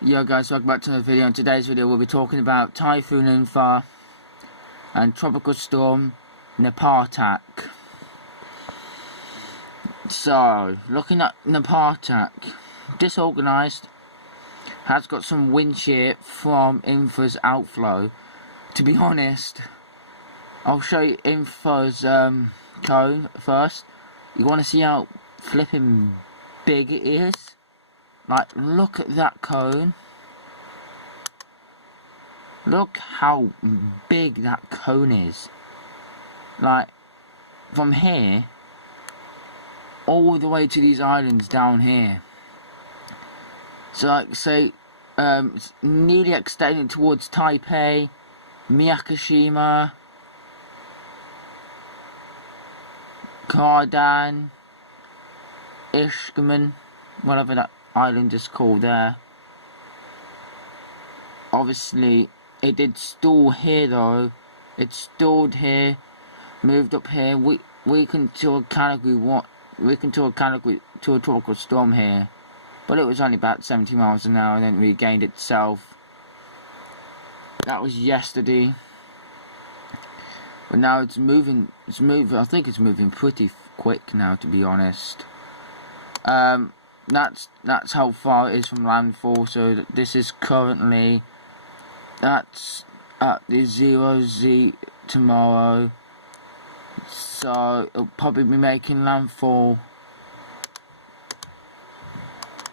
Yo guys, welcome back to another video. In today's video we'll be talking about Typhoon Infa and Tropical Storm Nepartak. So, looking at Nepartak, disorganised, has got some wind shear from Infa's outflow. To be honest, I'll show you Infa's cone first. You want to see how flipping big it is? Like, look at that cone. Look how big that cone is. Like, from here, all the way to these islands down here. So, like, say, it's nearly extending towards Taipei, Miyakishima, Kardan, Ishkaman, whatever that island is called there. Obviously, it did stall here though. It stalled here, moved up here. We can to a category what? We can to a category to a tropical storm here, but it was only about 70 miles an hour and then regained itself. That was yesterday, but now it's moving. It's moving. I think it's moving pretty quick now, to be honest. That's how far it is from landfall. So this is currently, that's at the 0Z tomorrow. So it'll probably be making landfall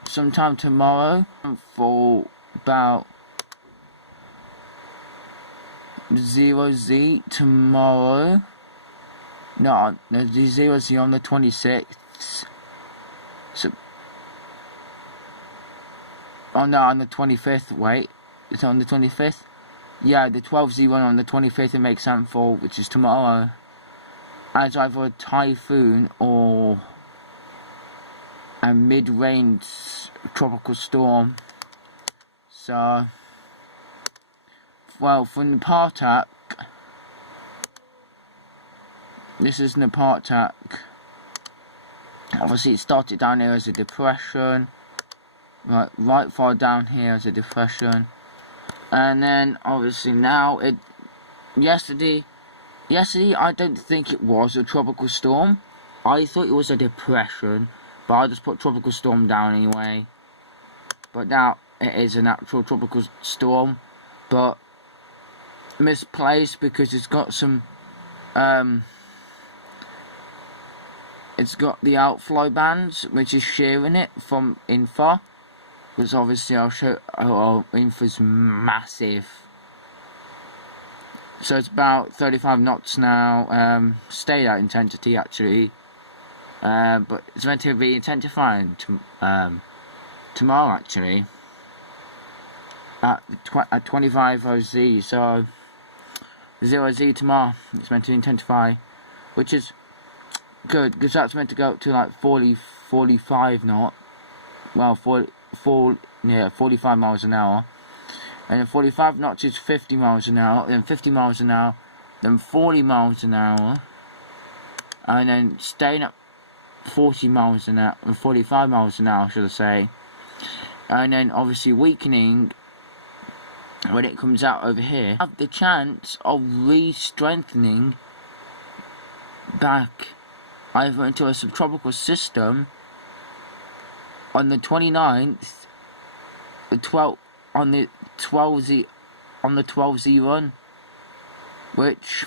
sometime tomorrow. For about 0Z tomorrow. No, the 0Z on the 26th. So, oh no, on the 25th, wait, it's on the 25th? Yeah, the 12Z1 on the 25th it makes landfall, which is tomorrow. And it's either a typhoon or a mid-range tropical storm. So, well, from Nepartak, this is Nepartak. Obviously it started down here as a depression, right far down here as a depression, and then obviously now yesterday I don't think it was a tropical storm. I thought it was a depression, but I just put tropical storm down anyway. But now it is an actual tropical storm, but misplaced because it's got some it's got the outflow bands, which is shearing it from infa. Because obviously I'll show, infa's massive. So it's about 35 knots now, stayed at intensity actually. But it's meant to be intensifying tomorrow actually. At 25 OZ, so 0Z tomorrow, it's meant to intensify, which is good, because that's meant to go up to like 45 knot. Well, 45 miles an hour. And then 45 knots is 50 miles an hour, then 50 miles an hour, then 40 miles an hour, and then staying at 40 miles an hour, 45 miles an hour, should I say. And then obviously weakening when it comes out over here. Have the chance of re-strengthening back either into a subtropical system on the 29th, on the 12Z run, which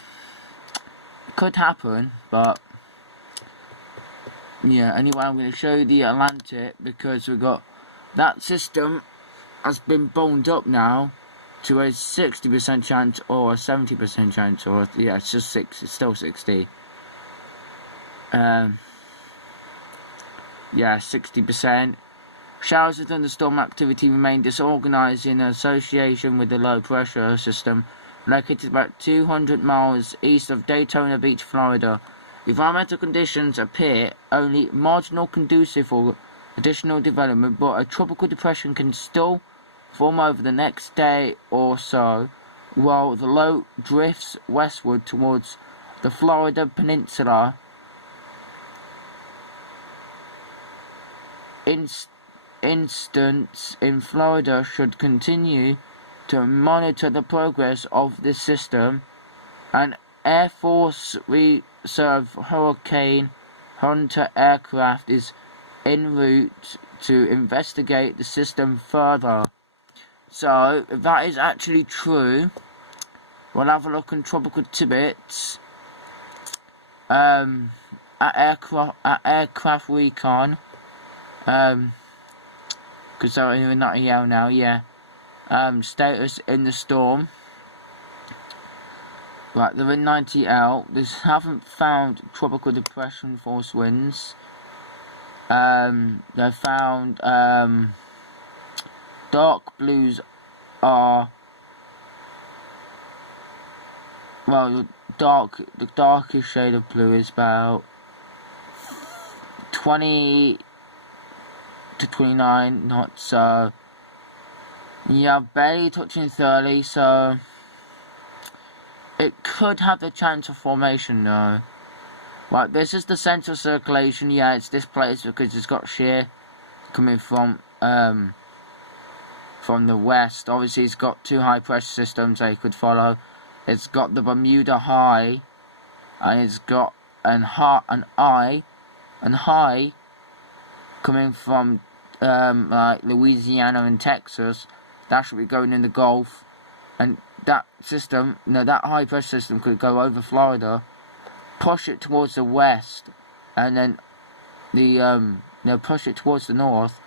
could happen. But yeah, anyway, I'm going to show you the Atlantic, because we've got that system has been boned up now to a 60% chance or a 70% chance, or yeah, it's just it's still 60. Yeah, 60%. Showers of thunderstorm activity remain disorganized in association with the low pressure system located about 200 miles east of Daytona Beach, Florida. Environmental conditions appear only marginal conducive for additional development, but a tropical depression can still form over the next day or so, while the low drifts westward towards the Florida Peninsula. instance in Florida should continue to monitor the progress of this system. An Air Force Reserve Hurricane Hunter aircraft is en route to investigate the system further. So, if that is actually true, we'll have a look in Tropical Tidbits at aircraft recon. Because they're in that EL now, yeah. Status in the storm. Right, they're in 90L. They haven't found tropical depression force winds. They found dark blues are, well, the darkest shade of blue is about 20 to 29 knots, so yeah, barely touching 30, so it could have the chance of formation though. Right, this is the central circulation. Yeah, it's this place because it's got shear coming from the west. Obviously, it's got two high pressure systems that you could follow. It's got the Bermuda High, and it's got an high coming from like Louisiana and Texas. That should be going in the Gulf, and that system, that high pressure system could go over Florida, push it towards the west, and then push it towards the north,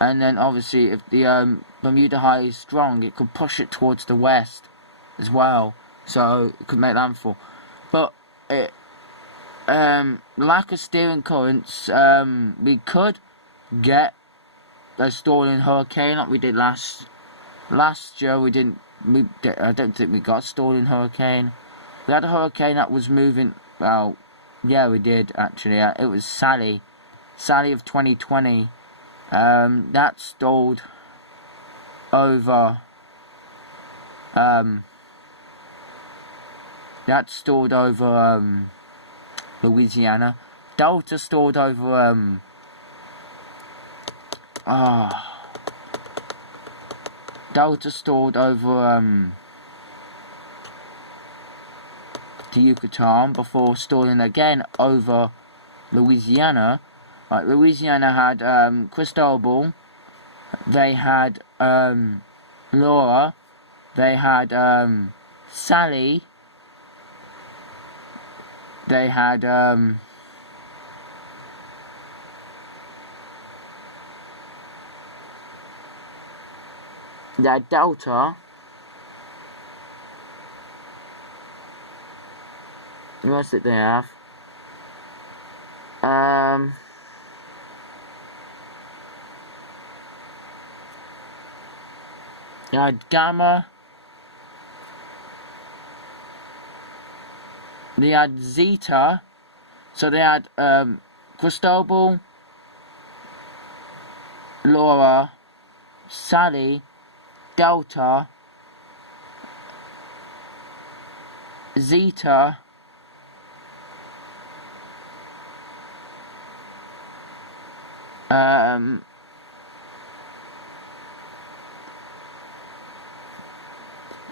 and then obviously if the Bermuda High is strong, it could push it towards the west as well, so it could make landfall. But it, lack of steering currents, we could get a stalling hurricane like we did last year. I don't think we got a stalling hurricane. We had a hurricane that was moving. Well, yeah, we did actually. It was Sally of 2020. That stalled over. Louisiana. Delta stalled over. Delta stalled over the Yucatan before stalling again over Louisiana. Like Louisiana had Cristobal, they had Laura, they had Sally, they had Delta. What else did they have? They had Gamma. They had Zeta. So they had Cristobal, Laura, Sally, Delta, Zeta,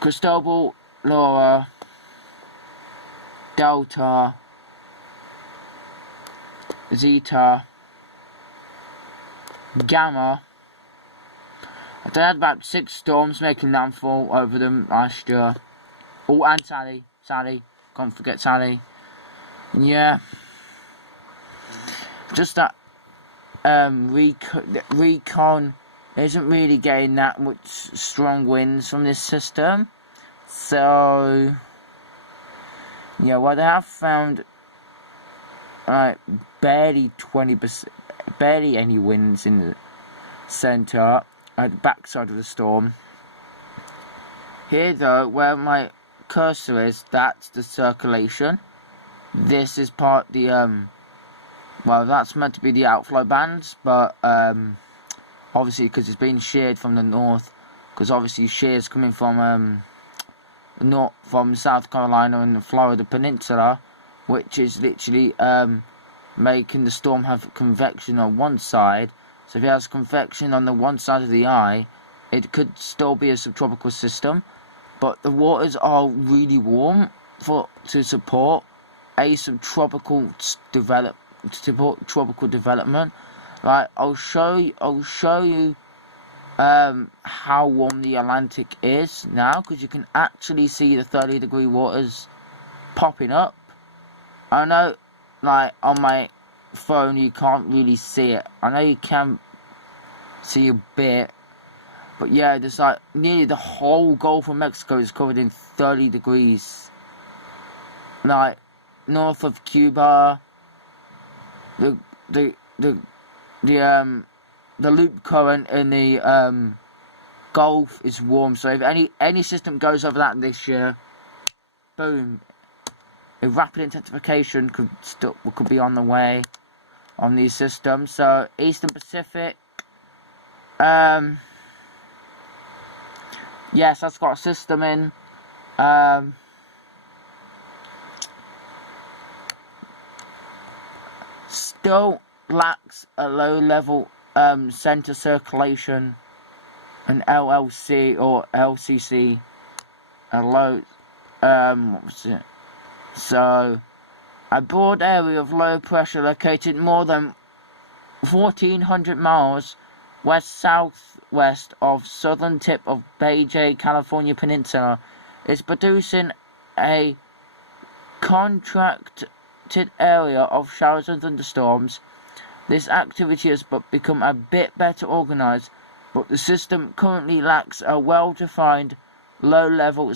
Cristobal, Laura, Delta, Zeta, Gamma. They had about 6 storms making landfall over them last year. Oh, and Sally. Can't forget Sally. Yeah. Just that recon isn't really getting that much strong winds from this system. So, yeah, well, they have found barely 20%, barely any winds in the centre, at the backside of the storm. Here, though, where my cursor is, that's the circulation. This is part the well, that's meant to be the outflow bands, but obviously because it's been sheared from the north, because obviously shear's coming from from South Carolina and the Florida Peninsula, which is literally making the storm have convection on one side, So if it has convection on the one side of the eye, it could still be a subtropical system. But the waters are really warm to support a subtropical development. Right, I'll show you how warm the Atlantic is now, because you can actually see the 30-degree waters popping up. I know, like, on my phone you can't really see it. I know you can see a bit, but yeah, there's like nearly the whole Gulf of Mexico is covered in 30 degrees. Like north of Cuba, the loop current in the Gulf is warm. So if any system goes over that this year, boom, a rapid intensification could be on the way on these systems. So Eastern Pacific, yes, that's got a system in. Still lacks a low level center circulation, an LLC or LCC, a low what was it? So a broad area of low pressure located more than 1,400 miles west-southwest of southern tip of Baja California Peninsula is producing a contracted area of showers and thunderstorms. This activity has become a bit better organized, but the system currently lacks a well-defined low-level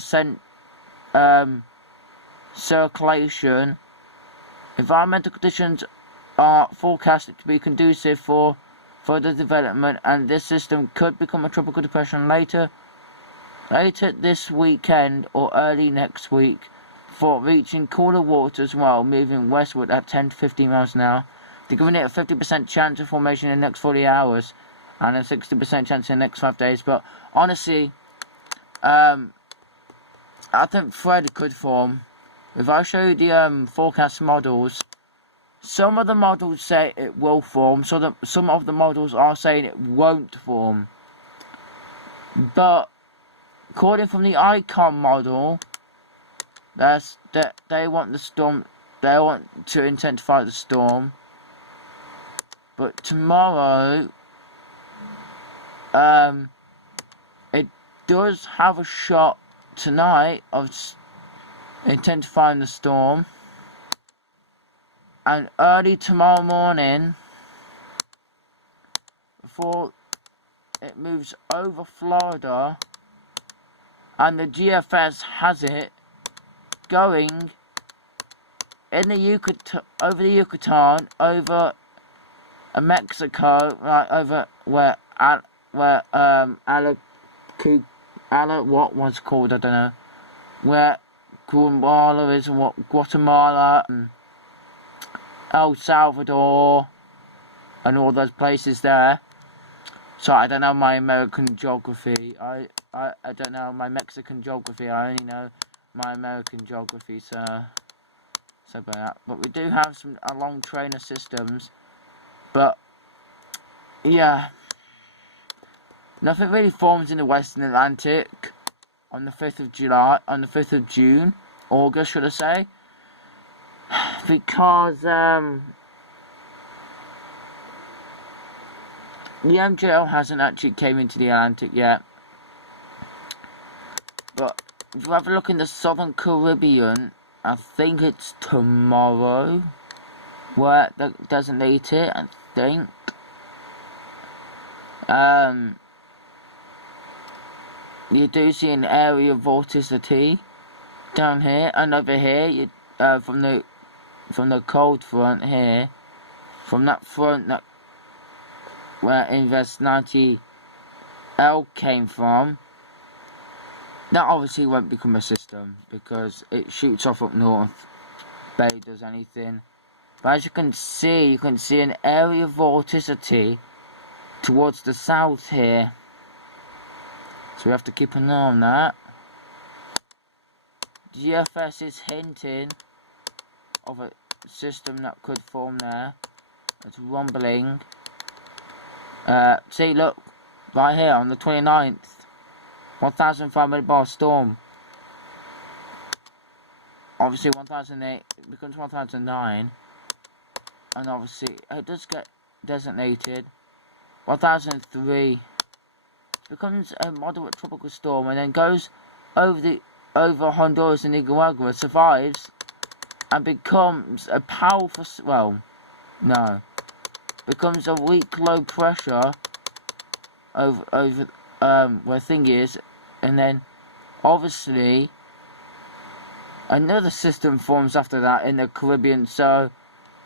circulation. Environmental conditions are forecasted to be conducive for further development, and this system could become a tropical depression later this weekend or early next week, for reaching cooler waters while moving westward at 10 to 15 miles an hour. They're giving it a 50% chance of formation in the next 40 hours and a 60% chance in the next 5 days. But honestly, I think Fred could form. If I show you the forecast models, some of the models say it will form, so some of the models are saying it won't form. But according from the ICON model, they want the storm. They want to intensify the storm. But tomorrow, it does have a shot tonight of intensifying the storm. And early tomorrow morning, before it moves over Florida, and the GFS has it going in the over the Yucatan, over Mexico, right over where what was called, I don't know, where Guatemala is, and what Guatemala, El Salvador, and all those places there. So I don't know my American geography. I don't know my Mexican geography. I only know my American geography. So about that. But we do have some long trainer systems. But yeah, nothing really forms in the Western Atlantic on the 5th of July, on the 5th of June, August, should I say? Because the MJL hasn't actually came into the Atlantic yet. But if you have a look in the Southern Caribbean, I think it's tomorrow where they designate it, I think. You do see an area of vorticity down here, and over here, from the cold front here, from that front that where Invest 90L came from, that obviously won't become a system because it shoots off up north, barely does anything. But as you can see an area of vorticity towards the south here, so we have to keep an eye on that. GFS is hinting of a system that could form there. It's rumbling. See, look, right here on the 29th, 1,500 bar storm. Obviously 1008 becomes 1009, and obviously it does get designated. 1003 becomes a moderate tropical storm, and then goes over Honduras and Nicaragua, survives, and becomes a powerful, becomes a weak low pressure over where thing is, and then obviously another system forms after that in the Caribbean. So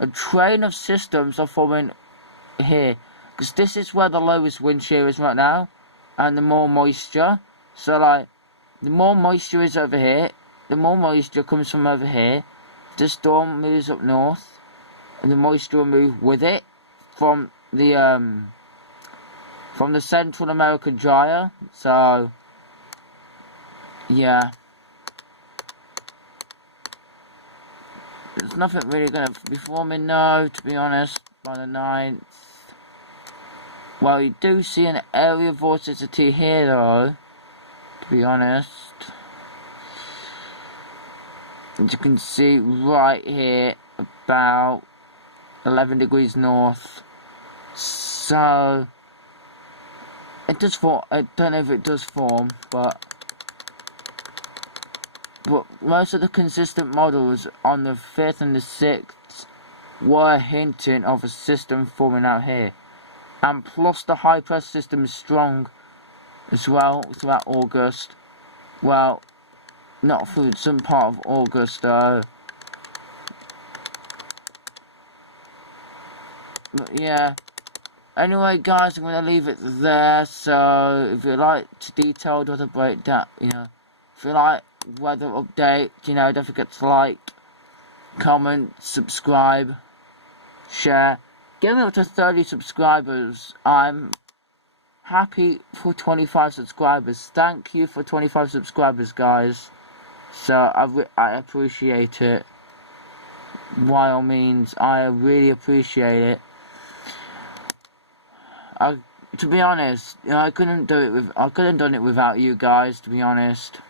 a train of systems are forming here, because this is where the lowest wind shear is right now, and the more moisture. So like, the more moisture is over here, the more moisture comes from over here. The storm moves up north, and the moisture will move with it from the Central American gyre. So yeah, there's nothing really going to be forming now, to be honest, by the 9th. Well, you do see an area vorticity here, though, to be honest. As you can see right here, about 11 degrees north. So, it does form. I don't know if it does form, but most of the consistent models on the 5th and the 6th were hinting of a system forming out here. And plus the high pressure system is strong as well throughout August. Well, not through some part of August though. But yeah. Anyway guys, I'm going to leave it there. So if you like detailed weather breakdown, if you like weather update, don't forget to like, comment, subscribe, share. Get me up to 30 subscribers. I'm happy for 25 subscribers. Thank you for 25 subscribers, guys. So I appreciate it. By all means, I really appreciate it. To be honest, I couldn't have done it without you guys. To be honest,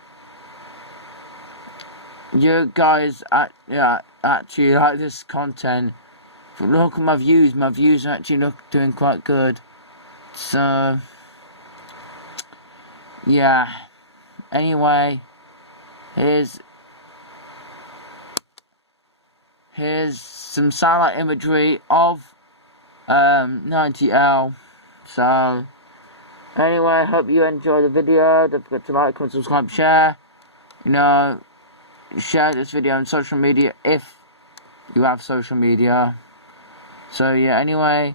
you guys, actually like this content. Look at my views. My views actually doing quite good. So yeah. Anyway, here's some satellite imagery of 90L. So anyway, I hope you enjoy the video. Don't forget to like, comment, subscribe, share. Share this video on social media if you have social media. So yeah, anyway,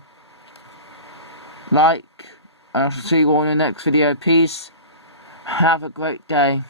like, and I'll see you all in the next video. Peace. Have a great day.